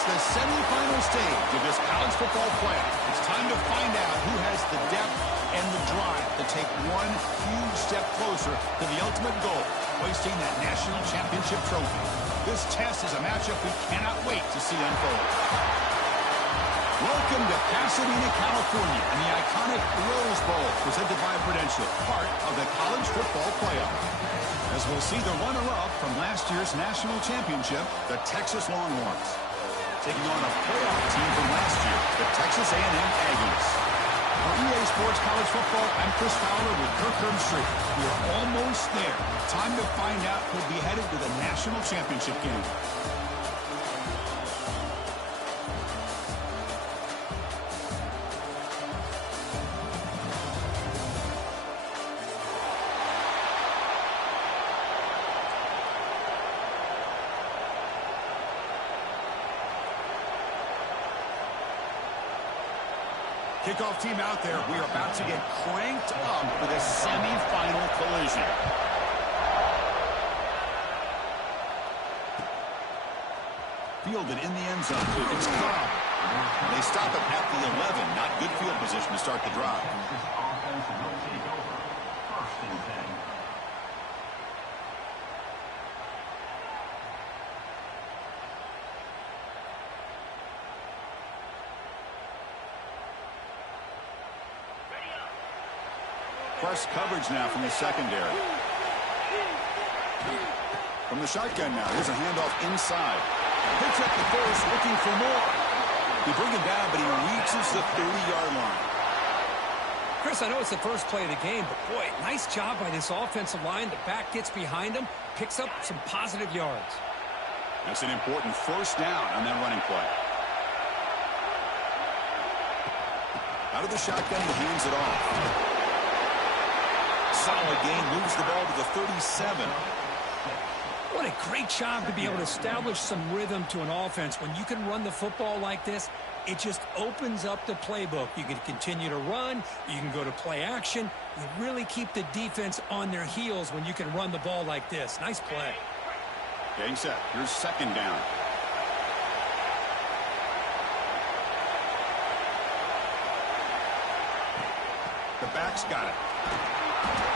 It's the semifinal stage of this college football playoff. It's time to find out who has the depth and the drive to take one huge step closer to the ultimate goal, hoisting that national championship trophy. This test is a matchup we cannot wait to see unfold. Welcome to Pasadena, California, and the iconic Rose Bowl, presented by Prudential, part of the college football playoff. As we'll see the runner-up from last year's national championship, the Texas Longhorns, taking on a playoff team from last year, the Texas A&M Aggies. For EA Sports College Football, I'm Chris Fowler with Kirk Herbstreit. We are almost there. Time to find out who'll be headed to the national championship game. Kickoff team out there. We are about to get cranked up with a semifinal collision. Fielded in the end zone. It's Cobb. They stop it at the 11. Not good field position to start the drive. Press coverage now from the secondary. From the shotgun now, here's a handoff inside. Picks up the first, looking for more. He brings it down, but he reaches the 30-yard line. Chris, I know it's the first play of the game, but boy, nice job by this offensive line. The back gets behind him, picks up some positive yards. That's an important first down on that running play. Out of the shotgun, he hands it off. Solid gain, moves the ball to the 37. What a great job to be able to establish some rhythm to an offense. When you can run the football like this, it just opens up the playbook. You can continue to run. You can go to play action. You really keep the defense on their heels when you can run the ball like this. Nice play. Getting set. Here's second down. The back's got it.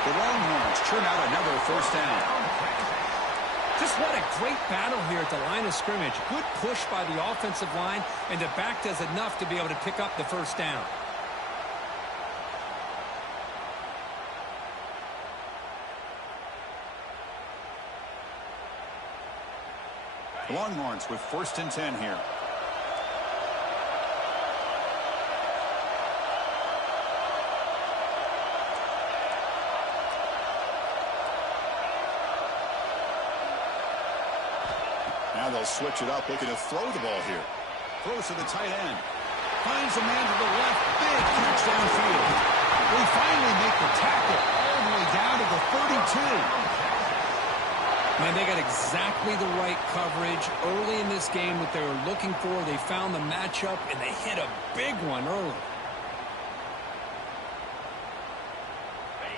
The Longhorns churn out another first down. Just what a great battle here at the line of scrimmage. Good push by the offensive line, and the back does enough to be able to pick up the first down. The Longhorns with 1st and 10 here. Now they'll switch it up, looking to throw the ball here. Throws to the tight end. Finds a man to the left. Big catch downfield. They finally make the tackle all the way down to the 32. Man, they got exactly the right coverage early in this game that they were looking for. They found the matchup, and they hit a big one early.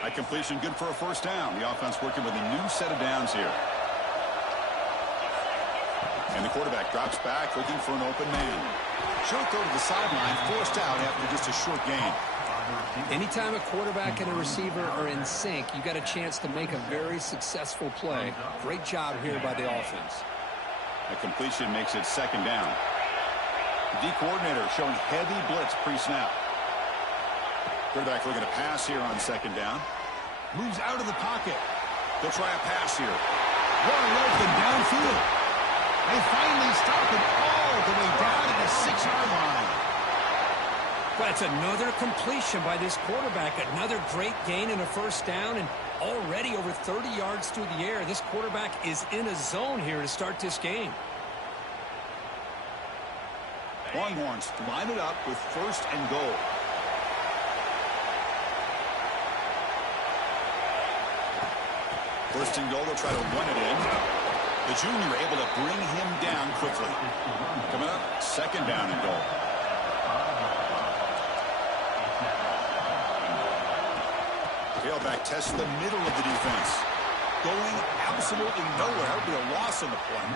That completion good for a first down. The offense working with a new set of downs here. And the quarterback drops back, looking for an open man. Short throw to the sideline, forced out after just a short gain. Anytime a quarterback and a receiver are in sync, you got a chance to make a very successful play. Great job here by the offense. The completion makes it second down. The D coordinator showing heavy blitz pre-snap. Quarterback looking to pass here on second down. Moves out of the pocket. They'll try a pass here. Wide open downfield. They finally stop it all the way down to the 6-yard line. That's another completion by this quarterback. Another great gain in a first down, and already over 30 yards through the air. This quarterback is in a zone here to start this game. Longhorns line it up with 1st and goal. First and goal, they'll try to run it in. The junior able to bring him down quickly. Coming up, second down and goal. Tailback tests the middle of the defense. Going absolutely nowhere. It'll be a loss on the play.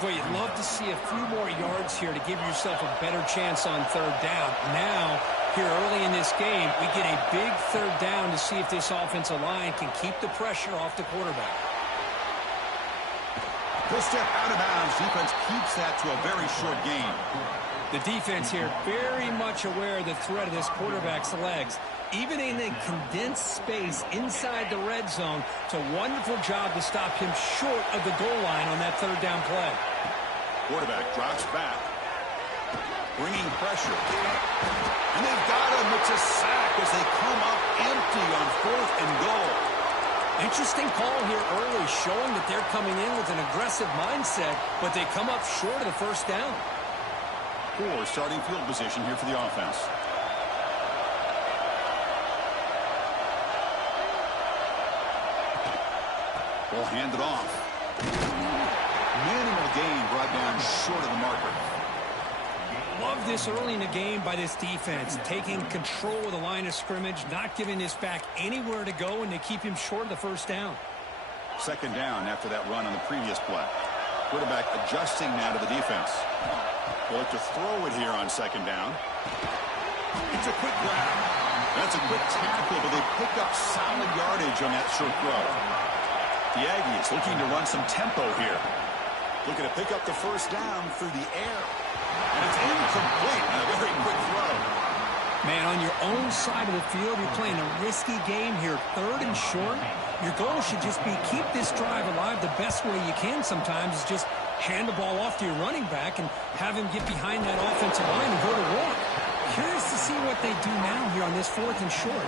Well, you'd love to see a few more yards here to give yourself a better chance on third down. Now, here early in this game, we get a big third down to see if this offensive line can keep the pressure off the quarterback. This step out of bounds. Defense keeps that to a very short gain. The defense here very much aware of the threat of this quarterback's legs. Even in a condensed space inside the red zone, it's a wonderful job to stop him short of the goal line on that third down play. Quarterback drops back, bringing pressure. And they've got him. It's a sack as they come up empty on 4th and goal. Interesting call here early, showing that they're coming in with an aggressive mindset, but they come up short of the first down. Poor starting field position here for the offense. Ball handed off. Minimal gain brought down short of the marker. Love this early in the game by this defense, taking control of the line of scrimmage, not giving this back anywhere to go, and they keep him short of the first down. Second down after that run on the previous play. Quarterback adjusting now to the defense. They'll look to throw it here on second down. It's a quick grab. That's a quick tackle, but they pick up solid yardage on that short throw. The Aggies looking to run some tempo here. Looking to pick up the first down through the air. And it's incomplete on a very quick throw. Man, on your own side of the field, you're playing a risky game here. Third and short. Your goal should just be keep this drive alive the best way you can sometimes is just hand the ball off to your running back and have him get behind that offensive line and go to work. Curious to see what they do now here on this 4th and short.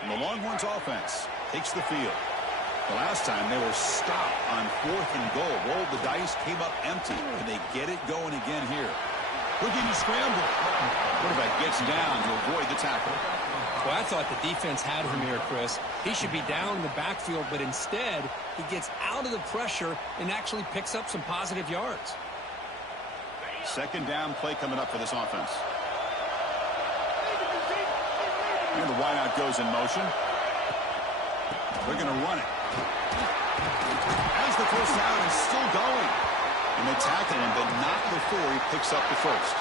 And the Longhorns offense takes the field. The last time they were stopped on 4th and goal. Rolled the dice, came up empty. And they get it going again here. Looking to scramble. Quarterback gets down to avoid the tackle. Well, I thought the defense had him here, Chris. He should be down in the backfield, but instead he gets out of the pressure and actually picks up some positive yards. Second down play coming up for this offense. And the wideout goes in motion. They're going to run it. As the first down is still going. And they tackle him, but not before he picks up the first.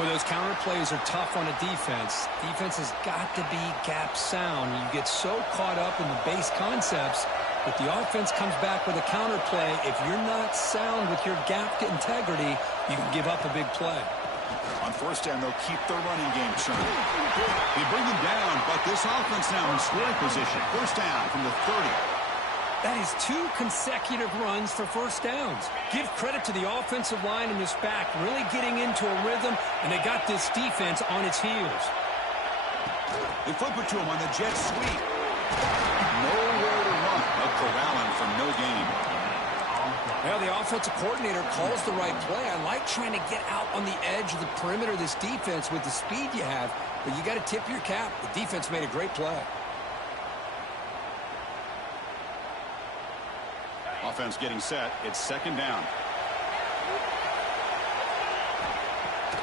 Well, those counter plays are tough on a defense. Defense has got to be gap sound. You get so caught up in the base concepts, but the offense comes back with a counter play. If you're not sound with your gap integrity, you can give up a big play. On first down, they'll keep their running game churning. They bring him down, but this offense now in scoring position. First down from the 30. That is 2 consecutive runs for first downs. Give credit to the offensive line in this back, really getting into a rhythm, and they got this defense on its heels. They flip it to him on the jet sweep. Nowhere to run, but corralling for no gain. Well, the offensive coordinator calls the right play. I like trying to get out on the edge of the perimeter of this defense with the speed you have, but you got to tip your cap. The defense made a great play. Offense getting set. It's second down.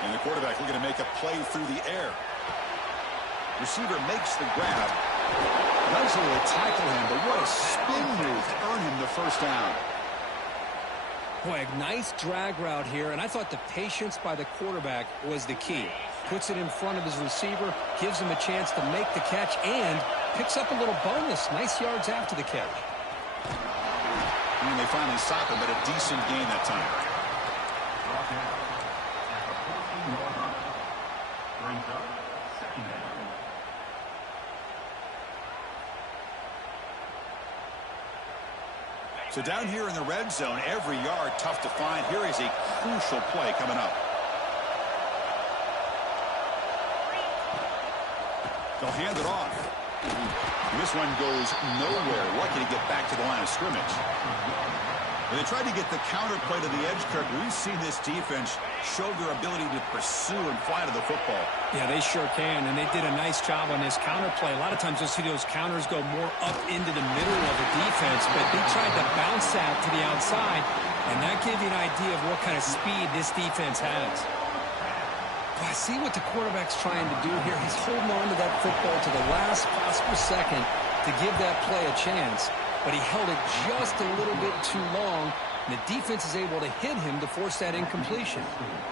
And the quarterback looking to make a play through the air. Receiver makes the grab. Nice little tackle him, but what a spin move to earn him the first down. Boy, a nice drag route here, and I thought the patience by the quarterback was the key. Puts it in front of his receiver, gives him a chance to make the catch, and picks up a little bonus. Nice yards after the catch. And they finally stop him, but a decent gain that time. So down here in the red zone, every yard tough to find. Here is a crucial play coming up. They'll hand it off. This one goes nowhere. Lucky to get back to the line of scrimmage. When they tried to get the counter play to the edge, Kirk, we've seen this defense show their ability to pursue and fly to the football. Yeah, they sure can, and they did a nice job on this counter play. A lot of times you'll see those counters go more up into the middle of the defense, but they tried to bounce that to the outside, and that gave you an idea of what kind of speed this defense has. Well, I see what the quarterback's trying to do here. He's holding on to that football to the last possible second to give that play a chance, but he held it just a little bit too long, and the defense is able to hit him to force that incompletion.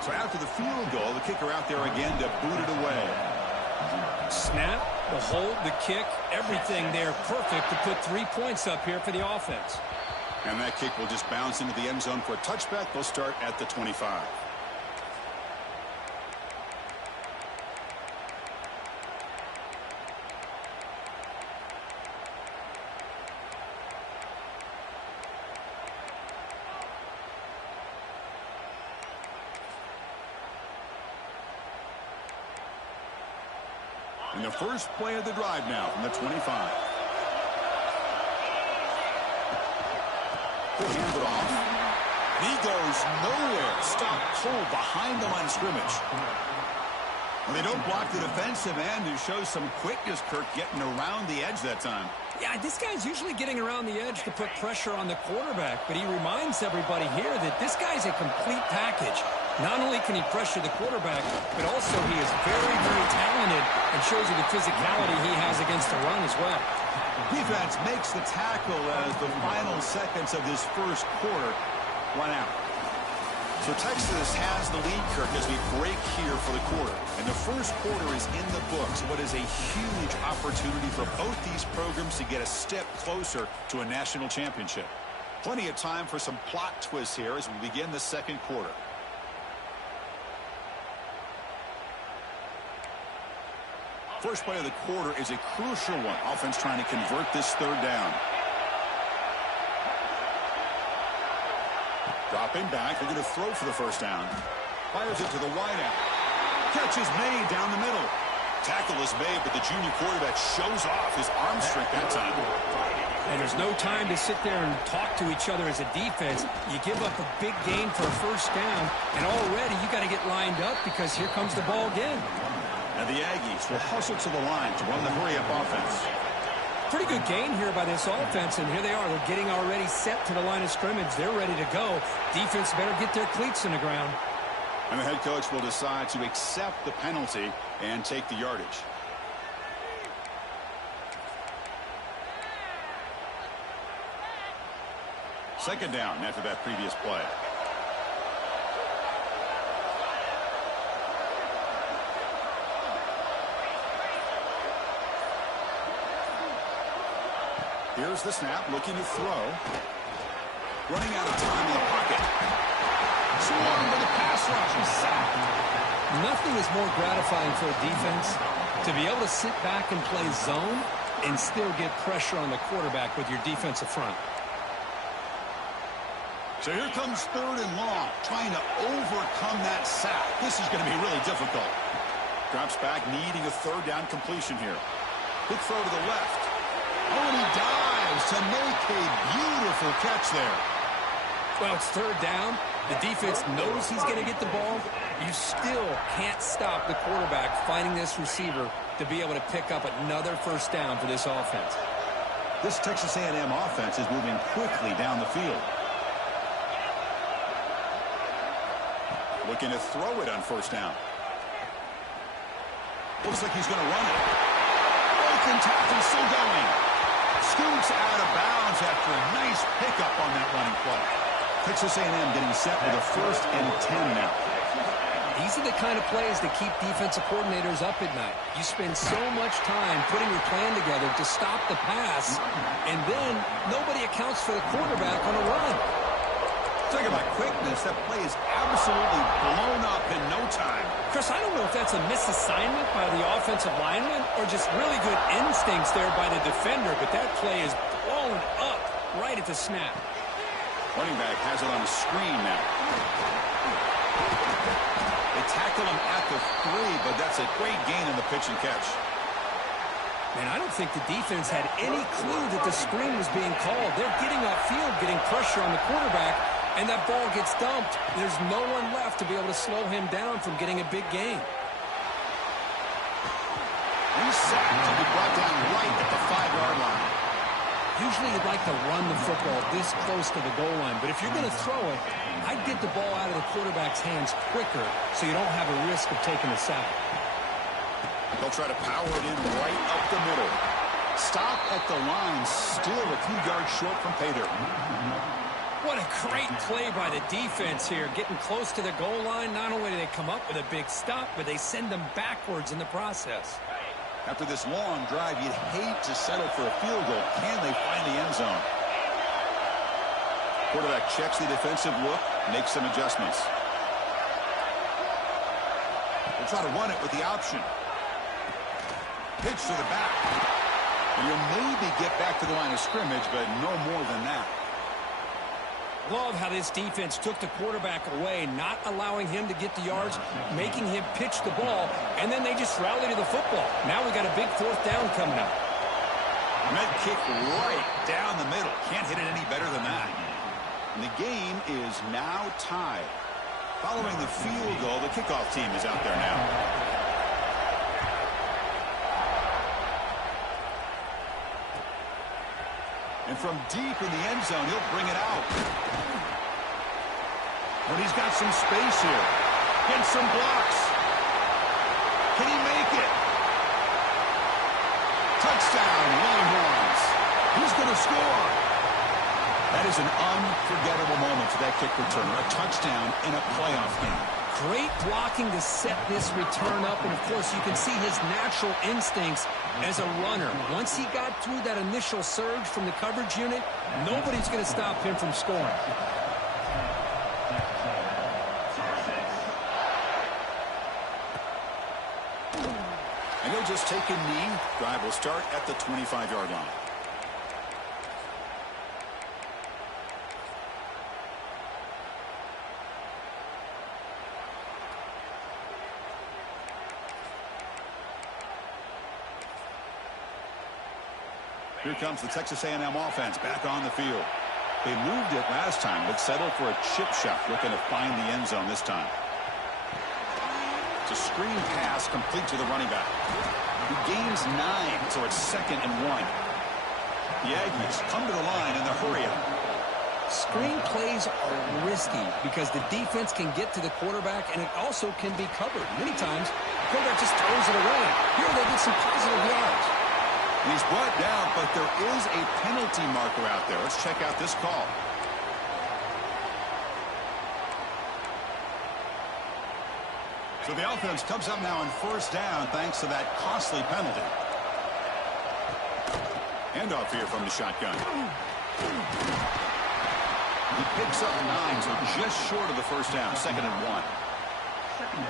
So after the field goal, the kicker out there again to boot it away. Snap, the hold, the kick, everything there perfect to put 3 points up here for the offense. And that kick will just bounce into the end zone for a touchback. They'll start at the 25. And the first play of the drive now from the 25. He'll hand it off. He goes nowhere. Stop cold behind the line of scrimmage. And they don't block the defensive end, who shows some quickness, Kirk, getting around the edge that time. Yeah, this guy's usually getting around the edge to put pressure on the quarterback, but he reminds everybody here that this guy's a complete package. Not only can he pressure the quarterback, but also he is very, very talented and shows you the physicality he has against the run as well. Defense makes the tackle as the final seconds of this first quarter run out. So Texas has the lead, Kirk, as we break here for the quarter. And the first quarter is in the books. What is a huge opportunity for both these programs to get a step closer to a national championship. Plenty of time for some plot twists here as we begin the second quarter. First play of the quarter is a crucial one. Offense trying to convert this third down. Dropping back, they're going to throw for the first down. Fires it to the wideout. Catch is made down the middle. Tackle is made, but the junior quarterback shows off his arm strength that time. And there's no time to sit there and talk to each other as a defense. You give up a big gain for a first down, and already you got to get lined up because here comes the ball again. And the Aggies will hustle to the line to run the hurry-up offense. Pretty good gain here by this offense, and here they are. They're getting already set to the line of scrimmage. They're ready to go. Defense better get their cleats in the ground. And the head coach will decide to accept the penalty and take the yardage. Second down after that previous play. Here's the snap, looking to throw. Running out of time in the pocket. Swung with a pass rush and sacked. Nothing is more gratifying for a defense to be able to sit back and play zone and still get pressure on the quarterback with your defensive front. So here comes third and long, trying to overcome that sack. This is going to be really difficult. Drops back, needing a third down completion here. Quick throw to the left. Oh, and he dives to make a beautiful catch there. Well, it's third down. The defense knows he's going to get the ball. You still can't stop the quarterback finding this receiver to be able to pick up another first down for this offense. This Texas A&M offense is moving quickly down the field. Looking to throw it on first down. Looks like he's going to run it. Broken tackle, still going. Scoots out of bounds after a nice pickup on that running play. Texas A&M getting set with a 1st and 10 now. These are the kind of plays that keep defensive coordinators up at night. You spend so much time putting your plan together to stop the pass, and then nobody accounts for the quarterback on a run. Talking about quickness, that play is absolutely blown up in no time. Chris, I don't know if that's a misassignment by the offensive lineman or just really good instincts there by the defender, but that play is blown up right at the snap. Running back has it on the screen now. They tackle him at the 3, but that's a great gain in the pitch and catch. Man, I don't think the defense had any clue that the screen was being called. They're getting upfield, getting pressure on the quarterback, and that ball gets dumped. There's no one left to be able to slow him down from getting a big gain. He's sacked to be brought down right at the 5-yard line. Usually you'd like to run the football this close to the goal line, but if you're going to throw it, I'd get the ball out of the quarterback's hands quicker so you don't have a risk of taking a sack. They'll try to power it in right up the middle. Stop at the line, still a few yards short from pay dirt. What a great play by the defense here. Getting close to the goal line, not only do they come up with a big stop, but they send them backwards in the process. After this long drive, you'd hate to settle for a field goal. Can they find the end zone? Quarterback checks the defensive look, makes some adjustments. They'll try to run it with the option. Pitch to the back. And you'll maybe get back to the line of scrimmage, but no more than that. Love how this defense took the quarterback away, not allowing him to get the yards, making him pitch the ball, and then they just rally to the football. Now we got a big fourth down coming up. Med kick right down the middle. Can't hit it any better than that. And the game is now tied. Following the field goal, the kickoff team is out there now. And from deep in the end zone, he'll bring it out. But he's got some space here. Getting some blocks. Can he make it? Touchdown, Longhorns. He's going to score. That is an unforgettable moment for that kick returner. A touchdown in a playoff game. Great blocking to set this return up, and of course you can see his natural instincts as a runner. Once he got through that initial surge from the coverage unit, nobody's going to stop him from scoring. And he'll just take a knee. Drive will start at the 25-yard line. Here comes the Texas A&M offense back on the field. They moved it last time, but settled for a chip shot, looking to find the end zone this time. It's a screen pass complete to the running back. He gains 9, so it's 2nd and 1. The Aggies come to the line in the hurry up. Screen plays are risky because the defense can get to the quarterback, and it also can be covered. Many times, the quarterback just throws it away. Here they get some positive yards. He's brought down, but there is a penalty marker out there. Let's check out this call. So the offense comes up now on 1st down thanks to that costly penalty. Handoff here from the shotgun. He picks up 9, so just short of the 1st down, 2nd and 1.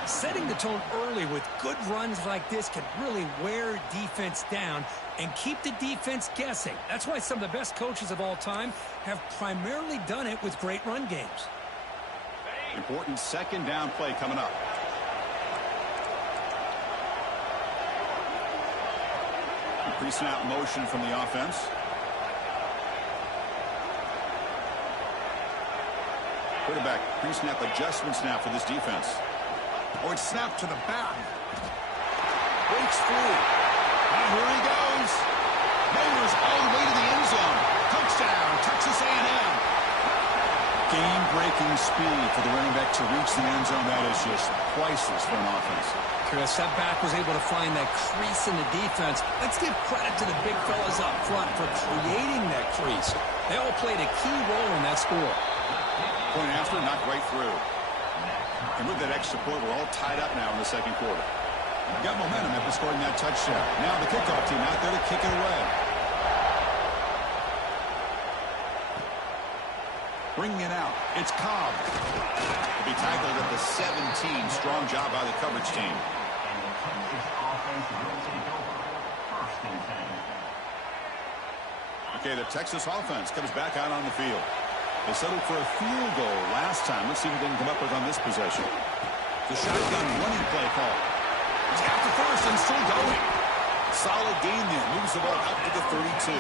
Setting the tone early with good runs like this can really wear defense down and keep the defense guessing. That's why some of the best coaches of all time have primarily done it with great run games. Important 2nd down play coming up. Pre-snap motion from the offense. Quarterback pre-snap adjustments now for this defense. Oh, it's snapped to the back. Breaks free. And here he goes. Mayers all the way to the end zone. Touchdown, Texas A&M. Game-breaking speed for the running back to reach the end zone. That is just priceless for an offense. Chris, that back was able to find that crease in the defense. Let's give credit to the big fellas up front for creating that crease. They all played a key role in that score. Point after, not right through. And with that extra point, we're all tied up now in the 2nd quarter. Got momentum after scoring that touchdown. Now the kickoff team out there to kick it away. Bringing it out. It's Cobb. He'll be tackled at the 17. Strong job by the coverage team. Okay, the Texas offense comes back out on the field. They settled for a field goal last time. Let's see what they can come up with on this possession. The shotgun running play call. He's got the first and still going. Solid gain there. Moves the ball up to the 32.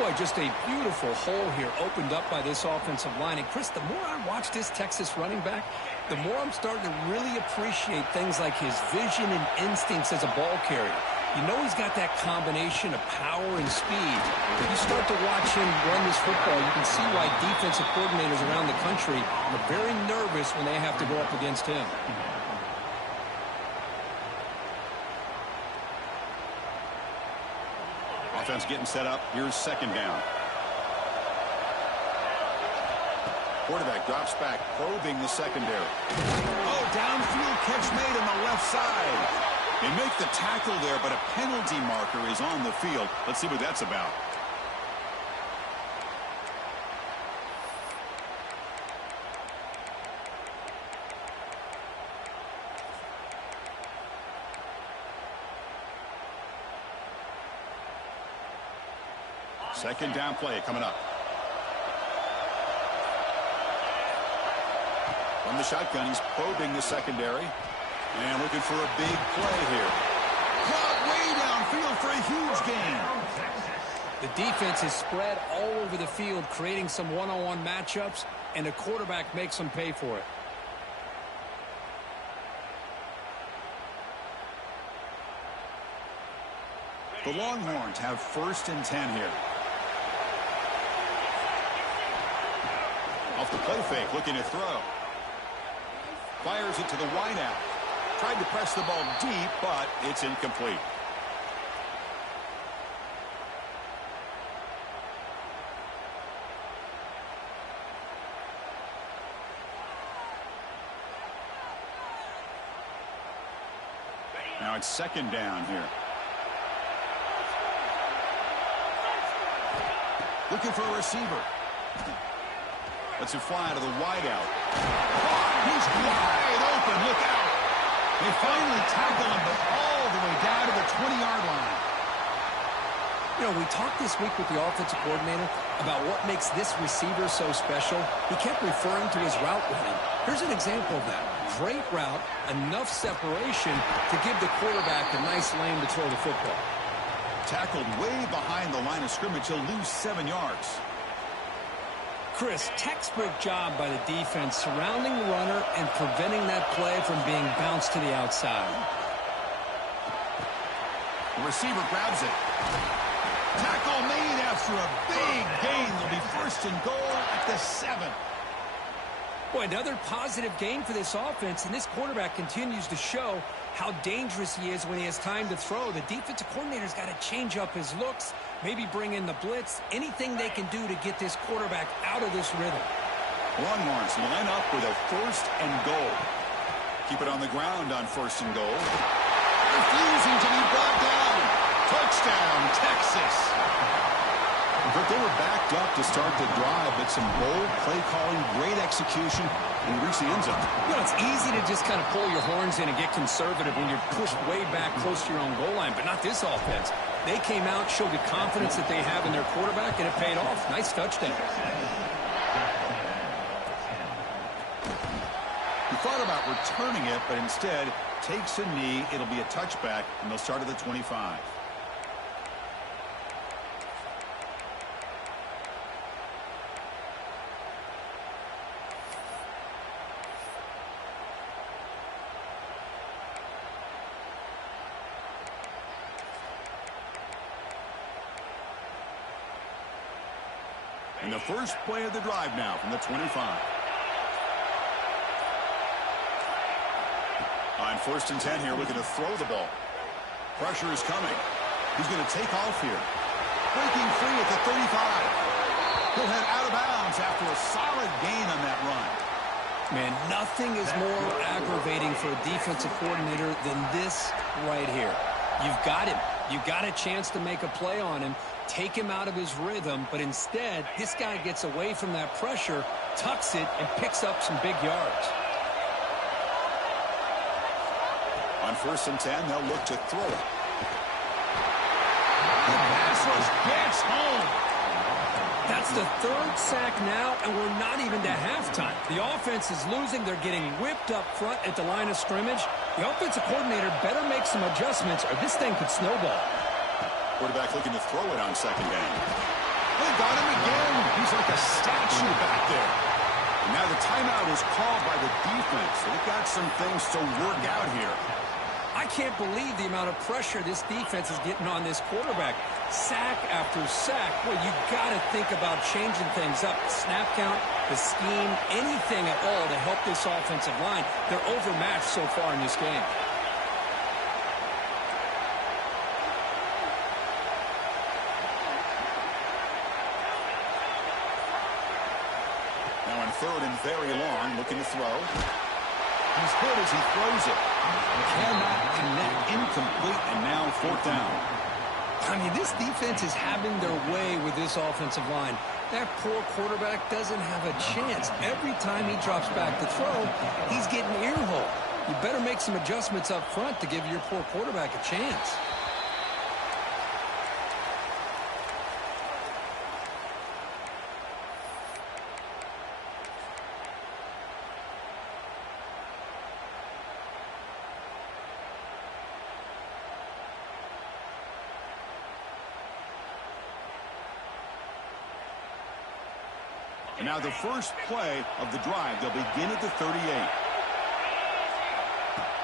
Boy, just a beautiful hole here opened up by this offensive line. And, Chris, the more I watch this Texas running back, the more I'm starting to really appreciate things like his vision and instincts as a ball carrier. You know he's got that combination of power and speed. If you start to watch him run this football, you can see why defensive coordinators around the country are very nervous when they have to go up against him. Offense getting set up. Here's second down. Quarterback drops back, probing the secondary. Oh, downfield catch made on the left side. They make the tackle there, but a penalty marker is on the field. Let's see what that's about. Second down play coming up. From the shotgun, he's probing the secondary. And looking for a big play here. Caught way downfield for a huge gain. The defense is spread all over the field, creating some one-on-one matchups, and the quarterback makes them pay for it. The Longhorns have 1st and 10 here. Off the play fake, looking to throw. Fires it to the wideout. Tried to press the ball deep, but it's incomplete. Now it's second down here. Looking for a receiver. Lets it fly to the wideout. He's wide open. Look out. They finally tackle him, but all the way down to the 20-yard line. You know, we talked this week with the offensive coordinator about what makes this receiver so special. He kept referring to his route running. Here's an example of that. Great route, enough separation to give the quarterback a nice lane to throw the football. Tackled way behind the line of scrimmage. He'll lose 7 yards. Chris, textbook job by the defense surrounding the runner and preventing that play from being bounced to the outside. The receiver grabs it. Tackle made after a big gain. They'll be 1st and goal at the 7. Boy, another positive gain for this offense, and this quarterback continues to show how dangerous he is when he has time to throw. The defensive coordinator's got to change up his looks, maybe bring in the blitz, anything they can do to get this quarterback out of this rhythm. Longhorns line up with a 1st and goal. Keep it on the ground on 1st and goal. Refusing to be brought down. Touchdown, Texas. But they were backed up to start the drive, but some bold play calling, great execution, and reach the end zone. You know, it's easy to just kind of pull your horns in and get conservative when you're pushed way back close to your own goal line, but not this offense. They came out, showed the confidence that they have in their quarterback, and it paid off. Nice touchdown. He thought about returning it, but instead takes a knee. It'll be a touchback, and they'll start at the 25. And the first play of the drive now from the 25. On 1st and 10 here, looking to throw the ball. Pressure is coming. He's going to take off here. Breaking free at the 35. He'll head out of bounds after a solid gain on that run. Man, nothing is more aggravating for a defensive coordinator than this right here. You've got him. You've got a chance to make a play on him, take him out of his rhythm, but instead, this guy gets away from that pressure, tucks it, and picks up some big yards. On 1st and 10, they'll look to throw it. The pass rush gets home. That's the 3rd sack now, and we're not even to halftime. The offense is losing. They're getting whipped up front at the line of scrimmage. The offensive coordinator better make some adjustments, or this thing could snowball. Quarterback looking to throw it on 2nd down. They got him again. He's like a statue back there. And now the timeout is called by the defense. They've got some things to work out here. I can't believe the amount of pressure this defense is getting on this quarterback. Sack after sack. Well, you got to think about changing things up. The snap count, the scheme, anything at all to help this offensive line. They're overmatched so far in this game. Now on 3rd and very long, looking to throw. He's hit as he throws it. Cannot connect, incomplete, and now 4th down. I mean, this defense is having their way with this offensive line. That poor quarterback doesn't have a chance. Every time he drops back to throw, he's getting earholed. You better make some adjustments up front to give your poor quarterback a chance. And now the first play of the drive. They'll begin at the 38.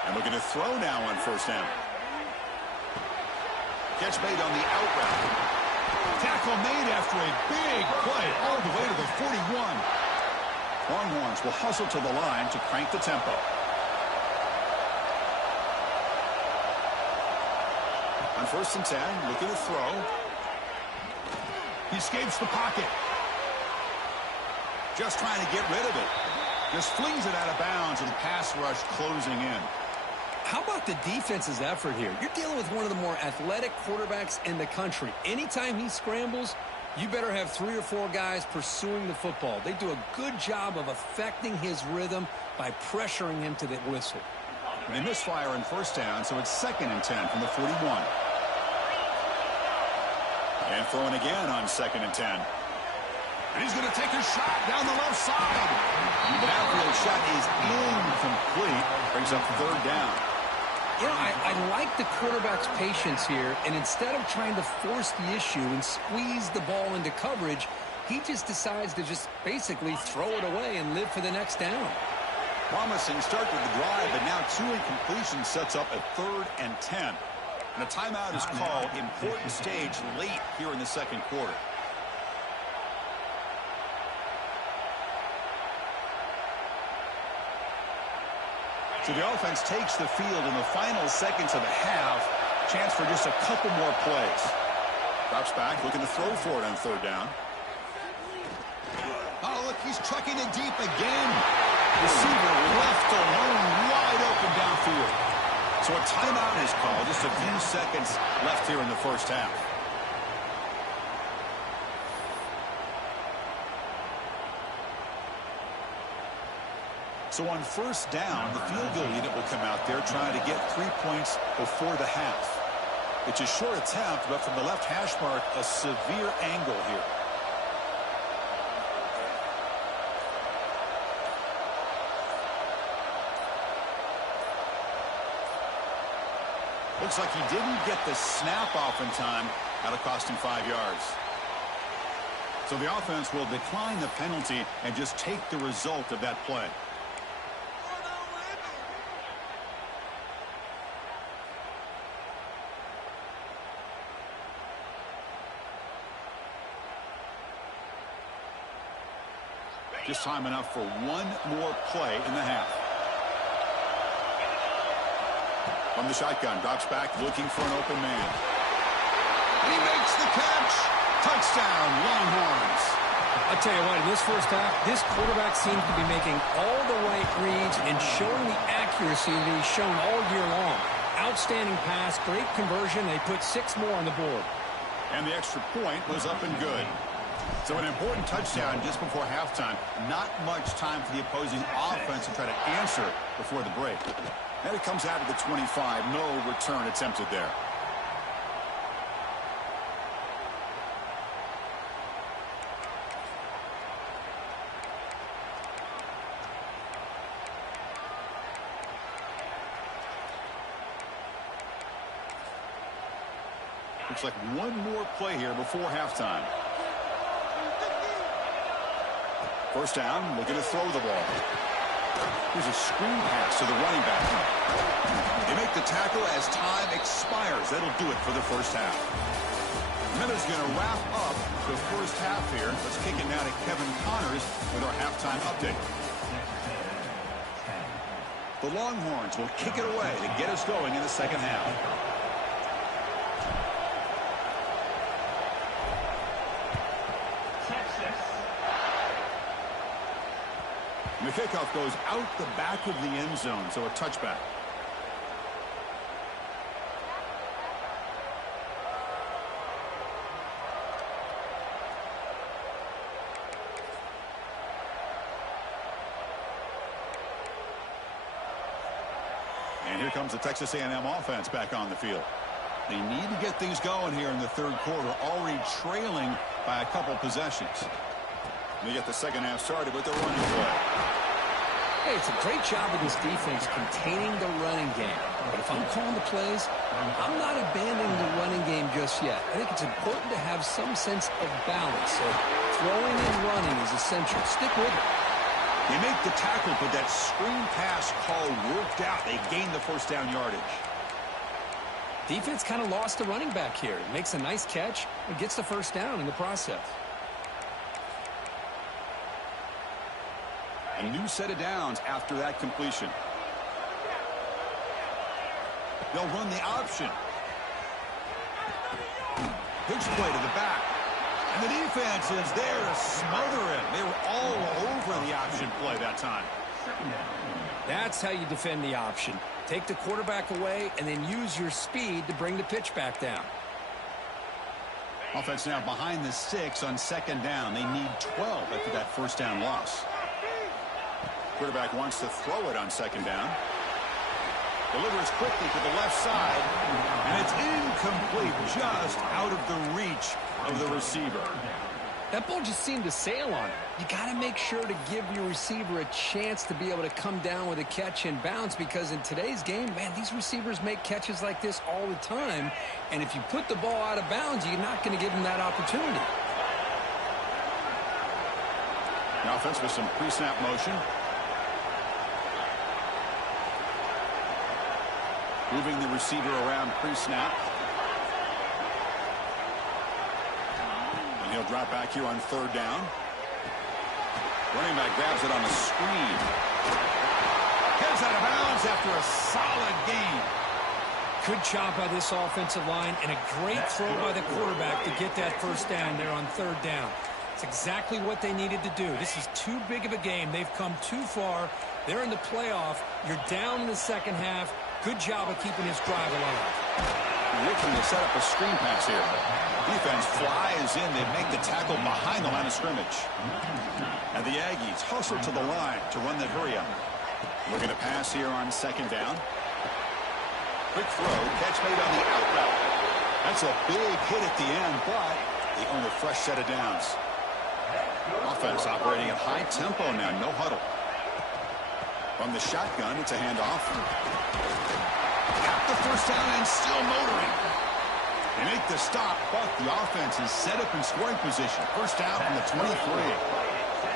And looking to throw now on 1st down. Catch made on the out route. Tackle made after a big play all the way to the 41. Longhorns will hustle to the line to crank the tempo. On 1st and 10, looking to throw. He escapes the pocket. Just trying to get rid of it. Just flings it out of bounds, and pass rush closing in. How about the defense's effort here? You're dealing with one of the more athletic quarterbacks in the country. Anytime he scrambles, you better have 3 or 4 guys pursuing the football. They do a good job of affecting his rhythm by pressuring him to the whistle. They misfire on 1st down, so it's 2nd and 10 from the 41. And throwing again on 2nd and 10. And he's going to take a shot down the left side. The downfield shot is incomplete. Brings up 3rd down. You know, I like the quarterback's patience here, and instead of trying to force the issue and squeeze the ball into coverage, he just decides to just basically throw it away and live for the next down. Promising start to the drive, but now 2 incompletions sets up a 3rd and 10. And a timeout is called. Important stage late here in the 2nd quarter. So the offense takes the field in the final seconds of the half. Chance for just a couple more plays. Drops back, looking to throw for it on 3rd down. Oh, look, he's trucking it deep again. Receiver left alone, wide open downfield. So a timeout is called. Just a few seconds left here in the 1st half. So on 1st down, the field goal unit will come out there trying to get 3 points before the half. It's a short attempt, but from the left hash mark, a severe angle here. Looks like he didn't get the snap off in time. That'll cost him 5 yards. So the offense will decline the penalty and just take the result of that play. Just time enough for one more play in the half. From the shotgun, drops back, looking for an open man. He makes the catch. Touchdown, Longhorns. I'll tell you what, in this 1st half, this quarterback seems to be making all the right reads and showing the accuracy that he's shown all year long. Outstanding pass, great conversion. They put 6 more on the board. And the extra point was up and good. So an important touchdown just before halftime. Not much time for the opposing offense to try to answer before the break. And it comes out of the 25. No return attempted there. Looks like one more play here before halftime. 1st down, looking to throw the ball. Here's a screen pass to the running back. They make the tackle as time expires. That'll do it for the first half. Miller's going to wrap up the first half here. Let's kick it now to Kevin Connors with our halftime update. The Longhorns will kick it away to get us going in the second half. And the kickoff goes out the back of the end zone, so a touchback. And here comes the Texas A&M offense back on the field. They need to get things going here in the third quarter, already trailing by a couple possessions. They get the second half started with the running play. Hey, it's a great job of this defense containing the running game. But if I'm calling the plays, I'm not abandoning the running game just yet. I think it's important to have some sense of balance. So throwing and running is essential. Stick with it. They make the tackle, but that screen pass call worked out. They gained the first down yardage. Defense kind of lost the running back here. Makes a nice catch and gets the first down in the process. A new set of downs after that completion. They'll run the option. Pitch play to the back. And the defense is there to smother him. They were all over the option play that time. That's how you defend the option. Take the quarterback away and then use your speed to bring the pitch back down. Offense now behind the 6 on second down. They need 12 after that first down loss. Quarterback wants to throw it on second down. Delivers quickly to the left side. And it's incomplete, just out of the reach of the receiver. That ball just seemed to sail on him. You got to make sure to give your receiver a chance to be able to come down with a catch and bounce, because in today's game, man, these receivers make catches like this all the time. And if you put the ball out of bounds, you're not going to give them that opportunity. The offense with some pre-snap motion. Moving the receiver around pre-snap. And he'll drop back here on third down. Running back grabs it on the screen. Gets out of bounds after a solid gain. Good job by this offensive line and a great throw by the quarterback to get that first down there on third down. It's exactly what they needed to do. This is too big of a game. They've come too far. They're in the playoff. You're down in the second half. Good job of keeping this drive alive. Looking to set up a screen pass here. Defense flies in. They make the tackle behind the line of scrimmage. And the Aggies hustle to the line to run that hurry up. Looking to pass here on second down. Quick throw. Catch made on the out route. That's a big hit at the end, but they earn a fresh set of downs. Offense operating at high tempo now. No huddle. From the shotgun, it's a handoff. Got the first down and still motoring. They make the stop, but the offense is set up in scoring position. First down from the 23.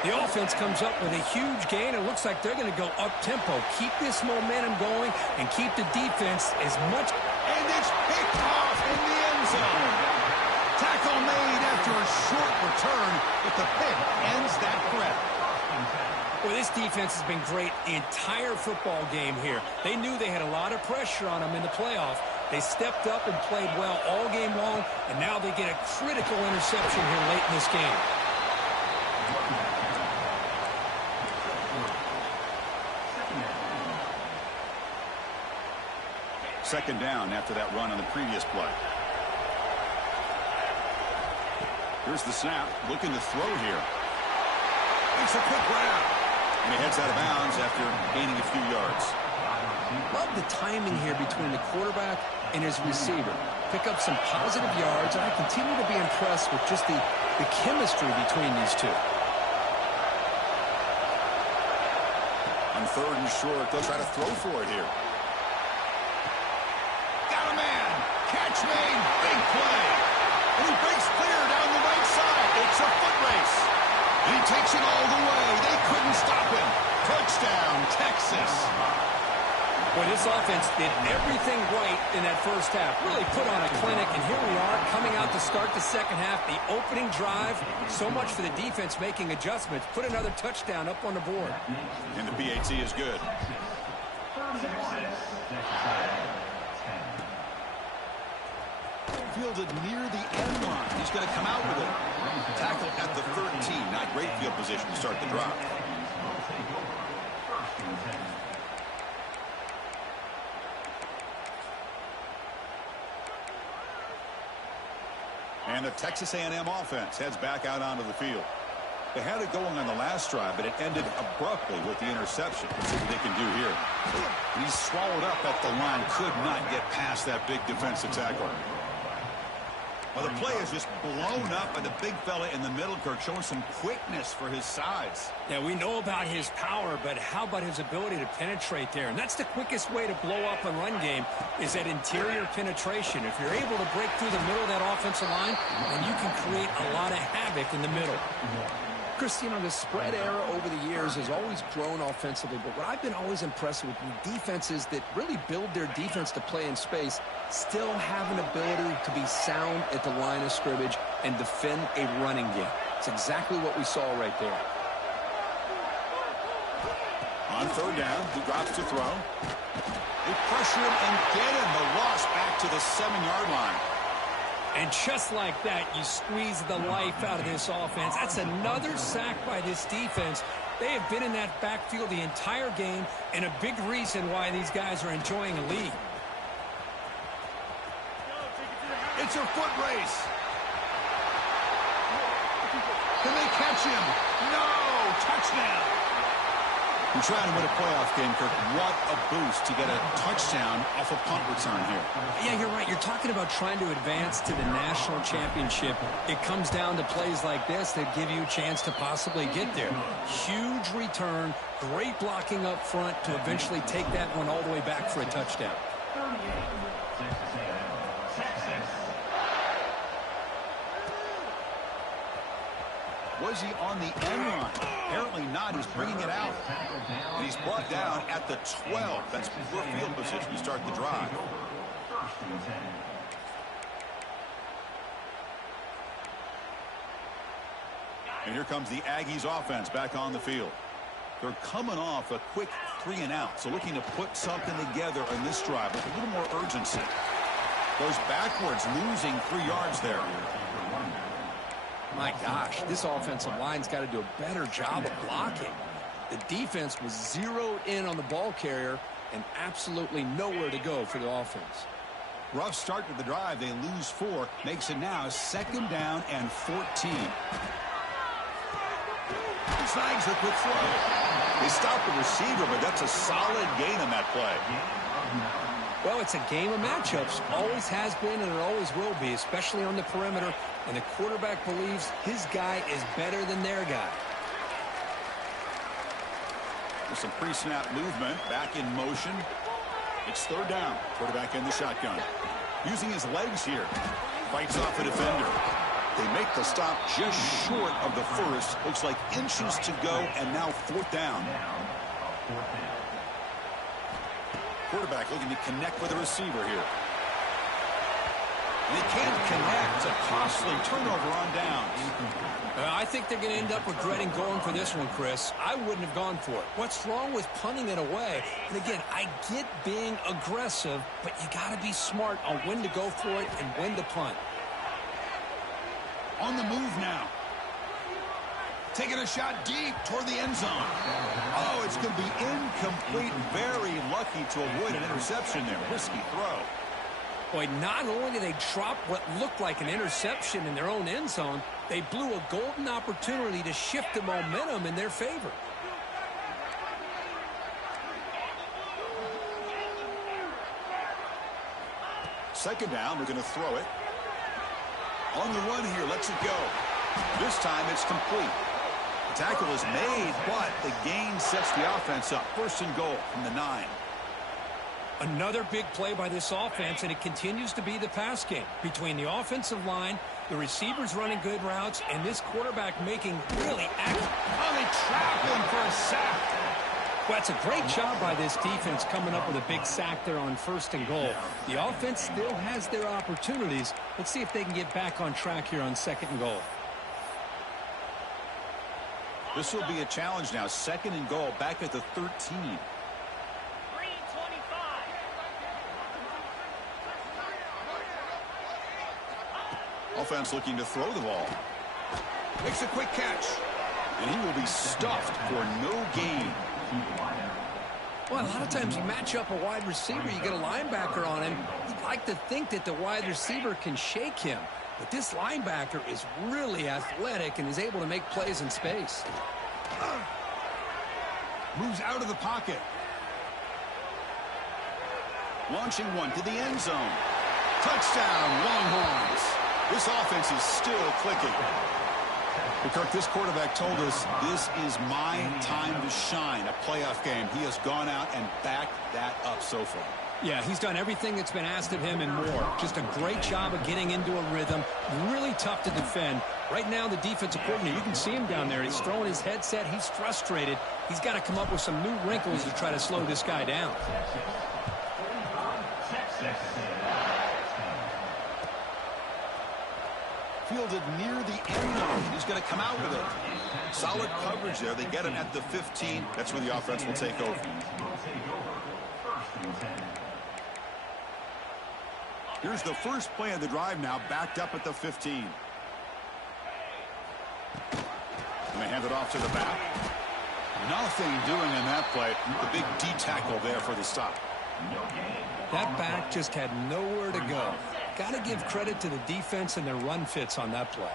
The offense comes up with a huge gain. It looks like they're going to go up-tempo. Keep this momentum going and keep the defense as much. And it's picked off in the end zone. Tackle made after a short return, but the pick ends that threat. Well, this defense has been great the entire football game here. They knew they had a lot of pressure on them in the playoff. They stepped up and played well all game long, and now they get a critical interception here late in this game. Second down after that run on the previous play. Here's the snap, looking to throw here. Makes a quick grab. And he heads out of bounds after gaining a few yards. Love the timing here between the quarterback and his receiver. Pick up some positive yards, and I continue to be impressed with just the chemistry between these two. On third and short, they'll try to throw for it here. Got a man. Catch made. Big play. And he breaks clear down the right side. It's a foot race. And he takes it all the way. They couldn't stop him. Touchdown, Texas. Boy, this offense did everything right in that first half. Really put on a clinic, and here we are coming out to start the second half. The opening drive, so much for the defense making adjustments. Put another touchdown up on the board. And the PAT is good. Fielded near the end line. He's going to come out with it. Tackle at the 13. Not great field position to start the drive. And the Texas A&M offense heads back out onto the field. They had it going on the last drive, but it ended abruptly with the interception. Let's see what they can do here. He's swallowed up at the line. Could not get past that big defensive tackle. Well, the play is just blown up by the big fella in the middle, Kirk, showing some quickness for his size. Yeah, we know about his power, but how about his ability to penetrate there? And that's the quickest way to blow up a run game is that interior penetration. If you're able to break through the middle of that offensive line, then you can create a lot of havoc in the middle. Chris, you know, the spread era over the years has always grown offensively, but what I've been always impressed with defenses that really build their defense to play in space still have an ability to be sound at the line of scrimmage and defend a running game. It's exactly what we saw right there. On third down, he drops to throw. They pressure him and get him. The loss back to the 7-yard line. And just like that, you squeeze the life out of this offense. That's another sack by this defense. They have been in that backfield the entire game, and a big reason why these guys are enjoying a lead. It's a foot race. Can they catch him? No! Touchdown! You're trying to win a playoff game, Kirk. What a boost to get a touchdown off a punt return here. Yeah, you're right. You're talking about trying to advance to the national championship. It comes down to plays like this that give you a chance to possibly get there. Huge return, great blocking up front to eventually take that one all the way back for a touchdown. Was he on the end line? Apparently not. He's bringing it out. And he's brought down at the 12. That's poor field position to start the drive. And here comes the Aggies offense back on the field. They're coming off a quick 3-and-out, so looking to put something together in this drive with a little more urgency. Goes backwards, losing 3 yards there. My gosh, this offensive line's got to do a better job of blocking. The defense was zeroed in on the ball carrier and absolutely nowhere to go for the offense. Rough start to the drive. They lose 4. Makes it now 2nd down and 14. Snags a quick throw. They stop the receiver, but that's a solid gain on that play. Well, it's a game of matchups. Always has been and it always will be, especially on the perimeter. And the quarterback believes his guy is better than their guy. With some pre-snap movement, back in motion. It's 3rd down. Quarterback in the shotgun. Using his legs here. Fights off a defender. They make the stop just short of the first. Looks like inches to go, and now 4th down. Quarterback looking to connect with a receiver here. They can't connect. A costly turnover on downs. I think they're going to end up regretting going for this one, Chris. I wouldn't have gone for it. What's wrong with punting it away? And again, I get being aggressive, but you got to be smart on when to go for it and when to punt. On the move now. Taking a shot deep toward the end zone. Oh, it's going to be incomplete. Very lucky to avoid an interception there. Risky throw. Boy, not only did they drop what looked like an interception in their own end zone, they blew a golden opportunity to shift the momentum in their favor. Second down, they're going to throw it. On the run here, lets it go. This time it's complete. The tackle is made, but the gain sets the offense up. 1st and goal from the 9. Another big play by this offense, and it continues to be the pass game. Between the offensive line, the receivers running good routes, and this quarterback making really active. Oh, they trap him for a sack. Well, it's a great job by this defense coming up with a big sack there on 1st and goal. The offense still has their opportunities. Let's see if they can get back on track here on 2nd and goal. This will be a challenge now. 2nd and goal, back at the 13. Offense looking to throw the ball. Makes a quick catch. And he will be stuffed for no gain. Well, a lot of times you match up a wide receiver, you get a linebacker on him. You'd like to think that the wide receiver can shake him. But this linebacker is really athletic and is able to make plays in space. Moves out of the pocket. Launching one to the end zone. Touchdown, Longhorns. This offense is still clicking. But Kirk, this quarterback told us this is my time to shine, a playoff game. He has gone out and backed that up so far. Yeah, he's done everything that's been asked of him and more. Just a great job of getting into a rhythm. Really tough to defend. Right now, the defensive coordinator, you can see him down there. He's throwing his headset. He's frustrated. He's got to come up with some new wrinkles to try to slow this guy down. Fielded near the end zone. He's going to come out with it. Solid coverage there. They get him at the 15. That's where the offense will take over. Here's the first play of the drive now, backed up at the 15. And they hand it off to the back. Nothing doing in that play. The big D tackle there for the stop. That back just had nowhere to go. Got to give credit to the defense and their run fits on that play.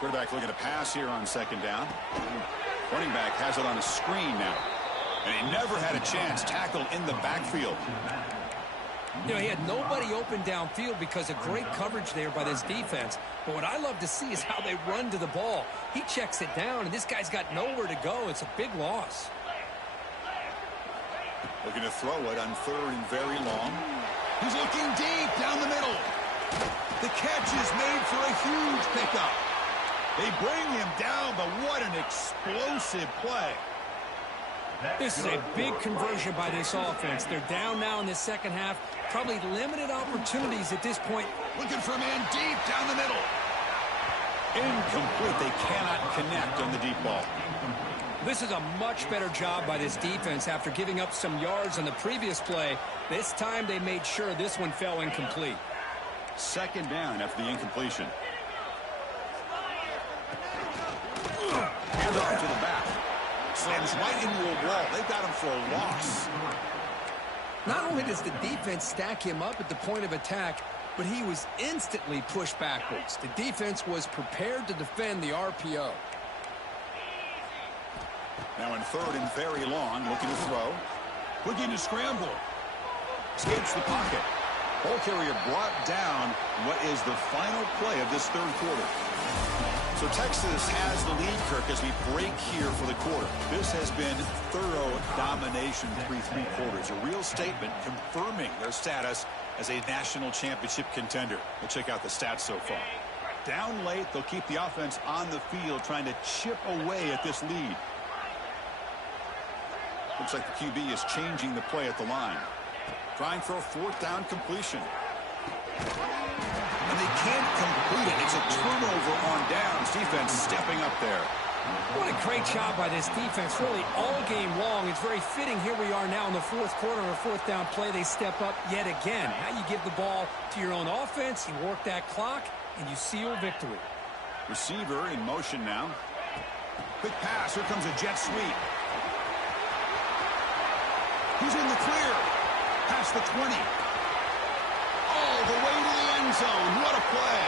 Quarterback looking to pass here on 2nd down. Running back has it on a screen now. And he never had a chance. Tackled in the backfield. You know, he had nobody open downfield because of great coverage there by this defense. But what I love to see is how they run to the ball. He checks it down, and this guy's got nowhere to go. It's a big loss. Looking to throw it on 3rd and very long. He's looking deep down the middle. The catch is made for a huge pickup. They bring him down, but what an explosive play. This is a big conversion by this offense. They're down now in the 2nd half. Probably limited opportunities at this point. Looking for a man deep down the middle. Incomplete. They cannot connect on the deep ball. This is a much better job by this defense after giving up some yards on the previous play. This time they made sure this one fell incomplete. 2nd down after the incompletion. Hand off to the back. Slams right into a wall. They've got him for a loss. Not only does the defense stack him up at the point of attack, but he was instantly pushed backwards. The defense was prepared to defend the RPO. Now in 3rd and very long, looking to throw. Looking to scramble. Escapes the pocket. Ball carrier brought down what is the final play of this 3rd quarter. So Texas has the lead, Kirk, as we break here for the quarter. This has been thorough domination through 3 quarters. A real statement confirming their status as a national championship contender. We'll check out the stats so far. Down late, they'll keep the offense on the field trying to chip away at this lead. Looks like the QB is changing the play at the line. Trying for a 4th down completion. And they can't complete it. It's a turnover on downs. Defense stepping up there. What a great job by this defense, really all game long. It's very fitting. Here we are now in the 4th quarter on a 4th down play. They step up yet again. Now you give the ball to your own offense, you work that clock, and you seal victory. Receiver in motion now. Quick pass. Here comes a jet sweep. He's in the clear. Past the 20. All the way to the end zone. What a play.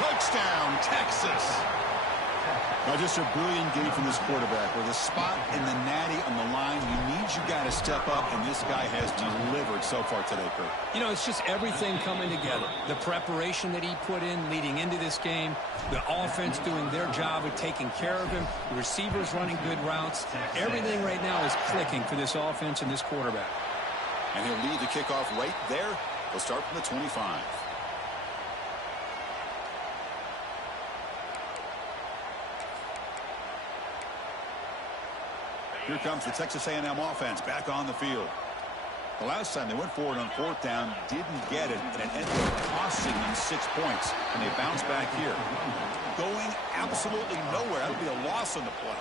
Touchdown, Texas. Now just a brilliant game from this quarterback. With a spot in the natty on the line, you got to step up, and this guy has delivered so far today, Kurt. You know, it's just everything coming together. The preparation that he put in leading into this game, the offense doing their job of taking care of him, the receivers running good routes. Everything right now is clicking for this offense and this quarterback. And he'll lead the kickoff right there. They'll start from the 25. Here comes the Texas A&M offense back on the field. The last time they went forward on fourth down, didn't get it, and it ended up costing them 6 points, and they bounce back here. Going absolutely nowhere. That would be a loss on the play.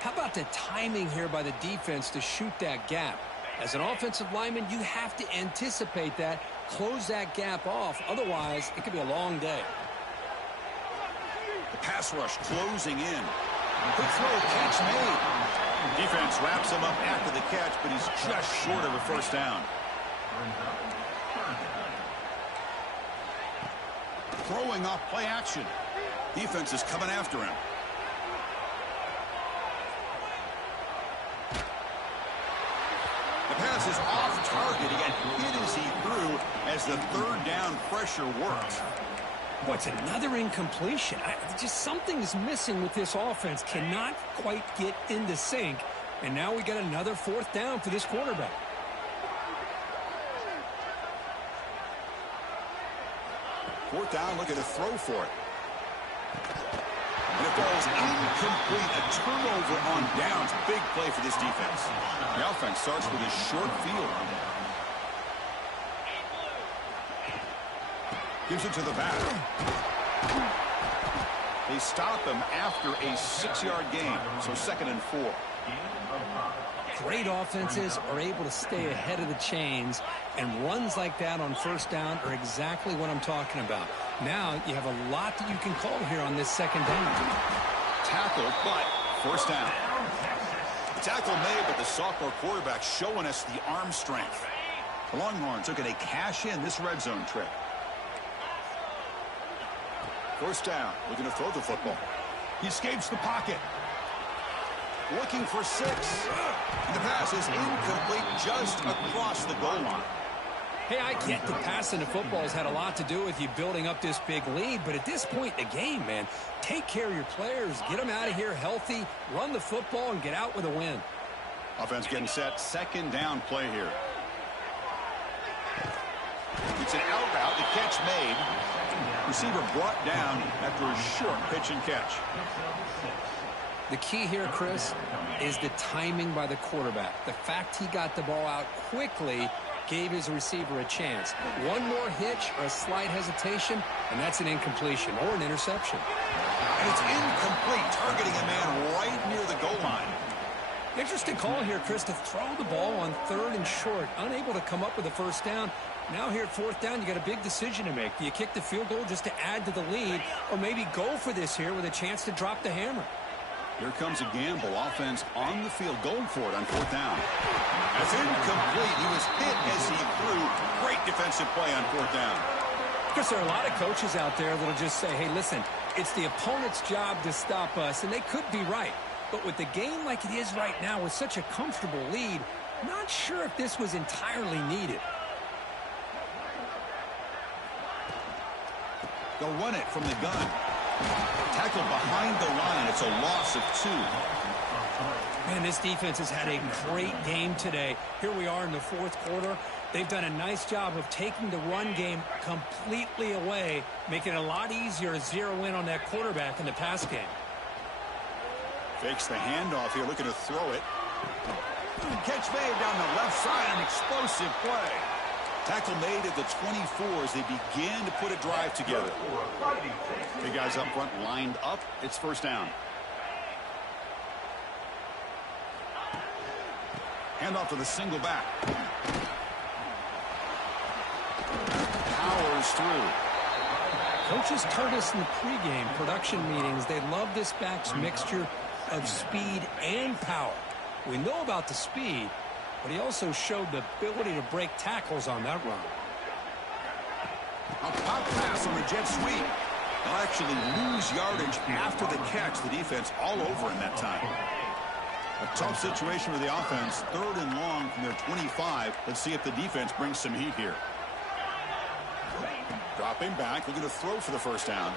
How about the timing here by the defense to shoot that gap? As an offensive lineman, you have to anticipate that, close that gap off. Otherwise, it could be a long day. The pass rush closing in. Quick throw, catch made. Defense wraps him up after the catch, but he's just short of a first down. Throwing off play action. Defense is coming after him. The pass is off target. He got hit as he threw as the third down pressure worked. What's another incompletion? Just something's missing with this offense. Cannot quite get into sync. And now we got another fourth down for this quarterback. Fourth down, looking to throw for it. And it falls incomplete. A turnover on downs. Big play for this defense. The offense starts with a short field. Gives it to the back. They stop him after a 6-yard gain. So 2nd and 4. Great offenses are able to stay ahead of the chains, and runs like that on first down are exactly what I'm talking about. Now you have a lot that you can call here on this second down. Tackle, but first down. The tackle made, but the sophomore quarterback showing us the arm strength. The Longhorns looking to cash in this red zone trip. First down, looking to throw the football. He escapes the pocket. Looking for 6. And the pass is incomplete just across the goal line. Hey, I get that passing the football has had a lot to do with you building up this big lead, but at this point in the game, man, take care of your players, get them out of here healthy, run the football, and get out with a win. Offense getting set. Second down play here. It's an out route. The catch made. Receiver brought down after a short pitch and catch. The key here, Chris, is the timing by the quarterback. The fact he got the ball out quickly gave his receiver a chance. One more hitch or a slight hesitation, and that's an incompletion or an interception. And it's incomplete, targeting a man right near the goal line. Interesting call here, Chris, to throw the ball on 3rd and short. Unable to come up with a first down. Now here at 4th down, you got a big decision to make. Do you kick the field goal just to add to the lead, or maybe go for this here with a chance to drop the hammer? Here comes a gamble. Offense on the field, going for it on 4th down. It's incomplete. He was hit as he threw. Great defensive play on 4th down. Because there are a lot of coaches out there that'll just say, hey, listen, it's the opponent's job to stop us, and they could be right. But with the game like it is right now, with such a comfortable lead, not sure if this was entirely needed. They'll run it from the gun. Tackle behind the line. It's a loss of 2. Man, this defense has had a great game today. Here we are in the 4th quarter. They've done a nice job of taking the run game completely away, making it a lot easier to zero in on that quarterback in the pass game. Fakes the handoff here, looking to throw it. Catch made down the left side, an explosive play. Tackle made at the 24 as they begin to put a drive together. Big guys up front lined up. It's first down. Handoff to the single back. Powers through. Coaches told us in the pregame production meetings they love this back's mixture of speed and power. We know about the speed, but he also showed the ability to break tackles on that run. A pop pass on the jet sweep. They'll actually lose yardage after the catch. The defense all over in that time. A tough situation for the offense. 3rd and long from their 25. Let's see if the defense brings some heat here. Dropping back, looking to throw for the first down.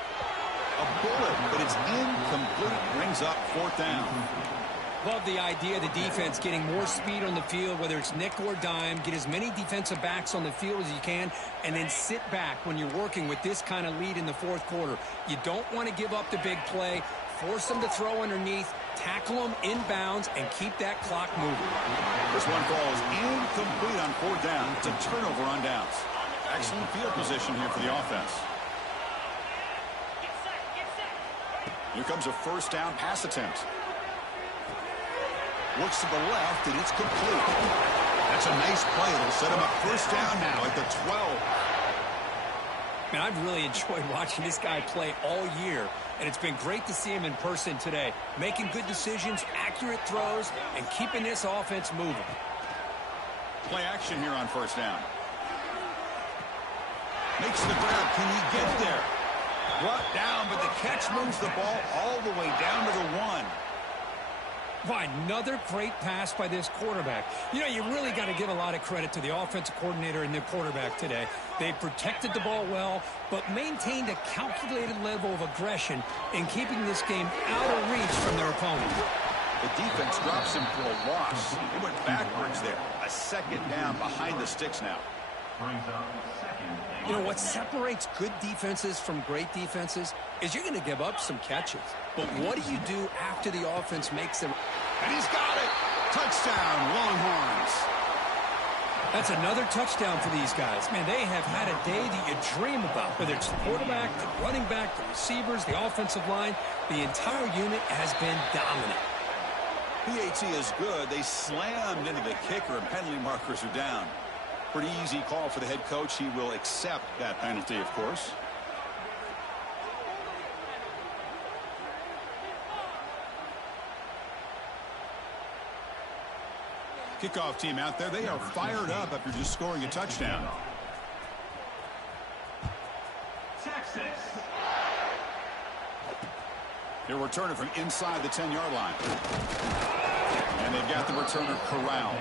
A bullet, but it's incomplete. Brings up 4th down. Love the idea of the defense getting more speed on the field, whether it's nickel or dime. Get as many defensive backs on the field as you can, and then sit back when you're working with this kind of lead in the 4th quarter. You don't want to give up the big play. force them to throw underneath, tackle them inbounds, and keep that clock moving. This one falls incomplete on fourth down. It's a turnover on downs. Excellent field position here for the offense. Here comes a first down pass attempt. Looks to the left, and it's complete. That's a nice play. It'll set him up first down now at the 12. Man, I've really enjoyed watching this guy play all year, and it's been great to see him in person today, making good decisions, accurate throws, and keeping this offense moving. Play action here on first down. Makes the grab. Can he get there? Brought down, but the catch moves the ball all the way down to the 1. Why, another great pass by this quarterback. You know, you really got to give a lot of credit to the offensive coordinator and the quarterback today. They protected the ball well, but maintained a calculated level of aggression in keeping this game out of reach from their opponent. The defense drops him for a loss. He went backwards there. A second down behind the sticks now. You know, what separates good defenses from great defenses is you're going to give up some catches. But what do you do after the offense makes them? And he's got it. Touchdown, Longhorns. That's another touchdown for these guys. Man, they have had a day that you dream about. Whether it's the quarterback, the running back, the receivers, the offensive line, the entire unit has been dominant. PAT is good. They slammed into the kicker, and penalty markers are down. Pretty easy call for the head coach. He will accept that penalty, of course. Kickoff team out there. They are fired up after just scoring a touchdown. They're returning from inside the 10-yard line. And they've got the returner corralled.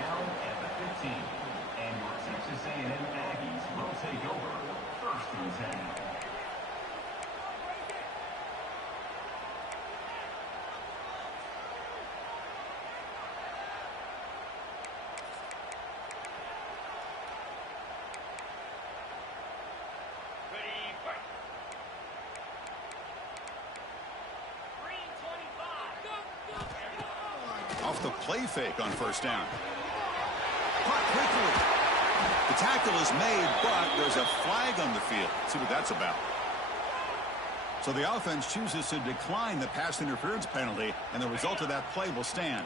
Off the play fake on first down. Caught quickly. The tackle is made, but there's a flag on the field. Let's see what that's about. So the offense chooses to decline the pass interference penalty, and the result of that play will stand.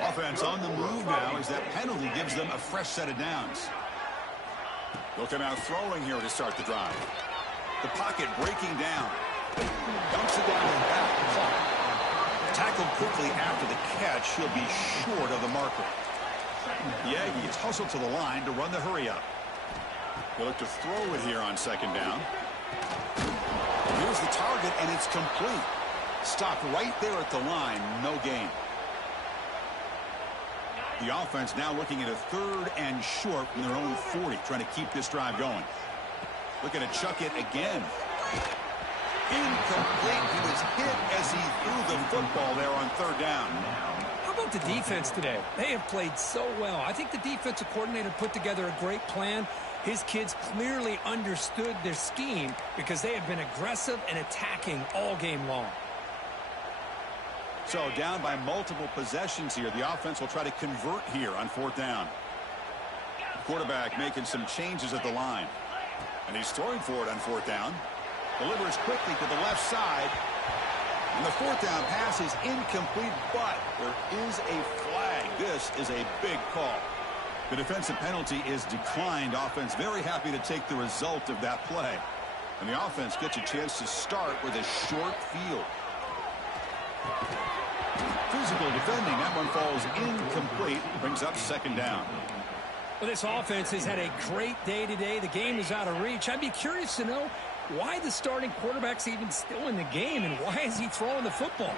Offense on the move now as that penalty gives them a fresh set of downs. They'll come out throwing here to start the drive. The pocket breaking down. Dumps it down and back. Caught. Tackled quickly after the catch. He'll be short of the marker. The Aggies hustle to the line to run the hurry up. They look to throw it here on second down. Here's the target, and it's complete. Stopped right there at the line. No gain. The offense now looking at a 3rd and short from their own 40, trying to keep this drive going. Looking to chuck it again. Incomplete. He was hit as he threw the football there on 3rd down. How about the defense today? They have played so well. I think the defensive coordinator put together a great plan. His kids clearly understood their scheme because they have been aggressive and attacking all game long. So down by multiple possessions here. The offense will try to convert here on 4th down. The quarterback making some changes at the line. And he's throwing for it on 4th down. Delivers quickly to the left side. And the 4th down pass is incomplete, but there is a flag. This is a big call. The defensive penalty is declined. Offense very happy to take the result of that play. And the offense gets a chance to start with a short field. Physical defending. That one falls incomplete. Brings up 2nd down. Well, this offense has had a great day today. The game is out of reach. I'd be curious to know why the starting quarterback's even still in the game, and why is he throwing the football?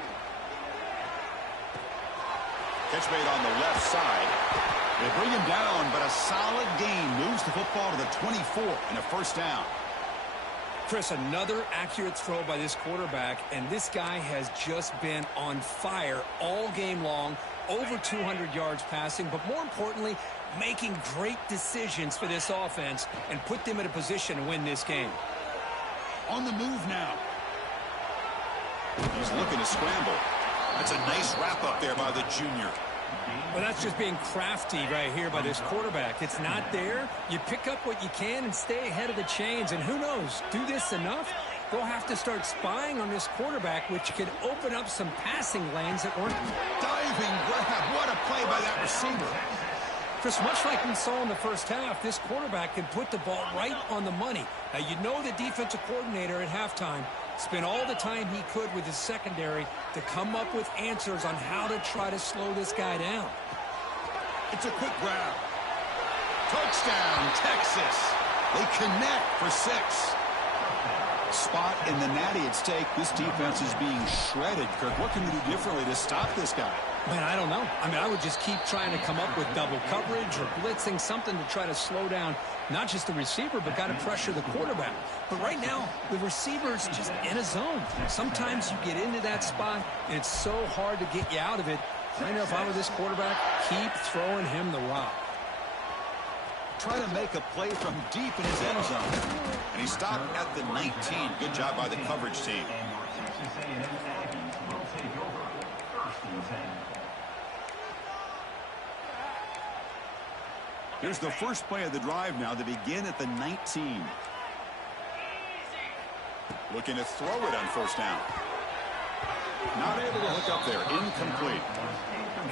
Catch made on the left side. They bring him down, but a solid gain moves the football to the 24 and a 1st down. Chris, another accurate throw by this quarterback, and this guy has just been on fire all game long, over 200 yards passing, but more importantly, making great decisions for this offense and put them in a position to win this game. On the move now. He's looking to scramble. That's a nice wrap up there by the junior. Well, that's just being crafty right here by this quarterback. It's not there. You pick up what you can and stay ahead of the chains. And who knows, do this enough, they'll have to start spying on this quarterback, which could open up some passing lanes that weren't. Diving grab. What a play by that receiver. Chris, much like we saw in the first half, this quarterback can put the ball right on the money. Now, you know the defensive coordinator at halftime spent all the time he could with his secondary to come up with answers on how to try to slow this guy down. It's a quick grab. Touchdown, Texas. They connect for 6. Spot in the natty at stake. This defense is being shredded. Kirk, what can we do differently to stop this guy? Man, I don't know. I mean, I would just keep trying to come up with double coverage or blitzing, something to try to slow down not just the receiver, but got to pressure the quarterback. But right now, the receiver's just in a zone. Sometimes you get into that spot, and it's so hard to get you out of it. I know if I were this quarterback, keep throwing him the rock. Try to make a play from deep in his end zone. And he stopped at the 19. Good job by the coverage team. Here's the first play of the drive now. They begin at the 19. Looking to throw it on first down. Not able to hook up there. Incomplete.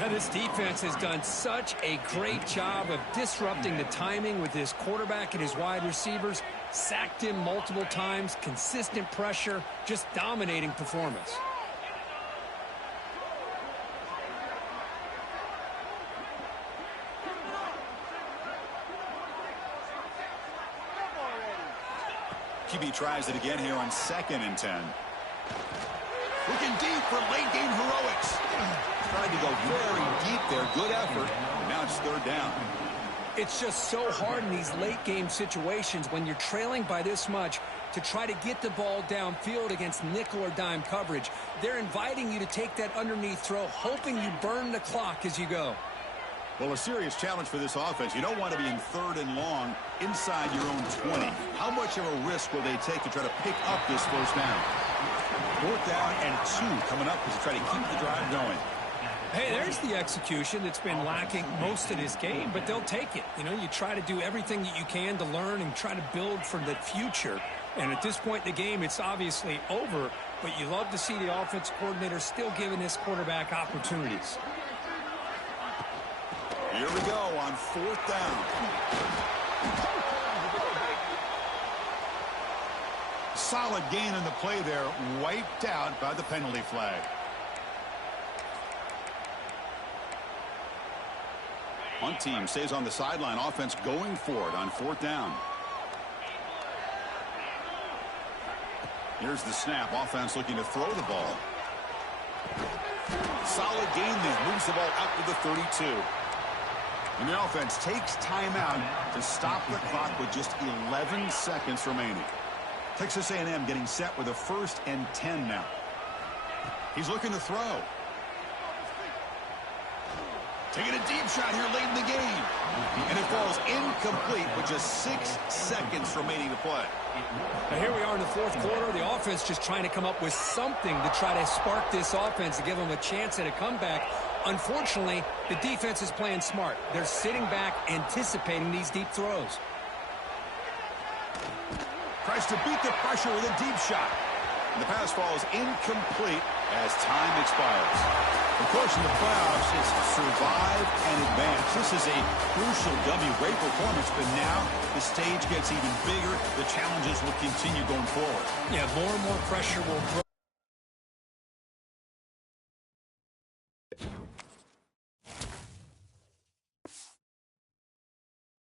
Now, this defense has done such a great job of disrupting the timing with his quarterback and his wide receivers. Sacked him multiple times. Consistent pressure. Just dominating performance. QB tries it again here on 2nd and 10. Looking deep for late game heroics. Tried to go very deep there. Good effort. Now it's 3rd down. It's just so hard in these late game situations when you're trailing by this much to try to get the ball downfield against nickel or dime coverage. They're inviting you to take that underneath throw, hoping you burn the clock as you go. Well, a serious challenge for this offense. You don't want to be in 3rd and long inside your own 20. How much of a risk will they take to try to pick up this first down? 4th down and 2 coming up as they try to keep the drive going. Hey, there's the execution that's been lacking most of this game, but they'll take it. You know, you try to do everything that you can to learn and try to build for the future. And at this point in the game, it's obviously over, but you love to see the offense coordinator still giving this quarterback opportunities. Here we go on 4th down. Solid gain in the play there, wiped out by the penalty flag. One team stays on the sideline. Offense going for it on 4th down. Here's the snap. Offense looking to throw the ball. Solid gain there. Moves the ball out to the 32. And the offense takes timeout to stop the clock with just 11 seconds remaining. Texas A&M getting set with a 1st and 10 now. He's looking to throw. Taking a deep shot here late in the game. And it falls incomplete with just 6 seconds remaining to play. Now here we are in the 4th quarter. The offense just trying to come up with something to try to spark this offense to give them a chance at a comeback. Unfortunately, the defense is playing smart. They're sitting back, anticipating these deep throws. Tries to beat the pressure with a deep shot. And the pass falls incomplete as time expires. Of course, in the playoffs, it's survive and advance. This is a crucial W. Great performance, but now the stage gets even bigger. The challenges will continue going forward. Yeah, more and more pressure will grow.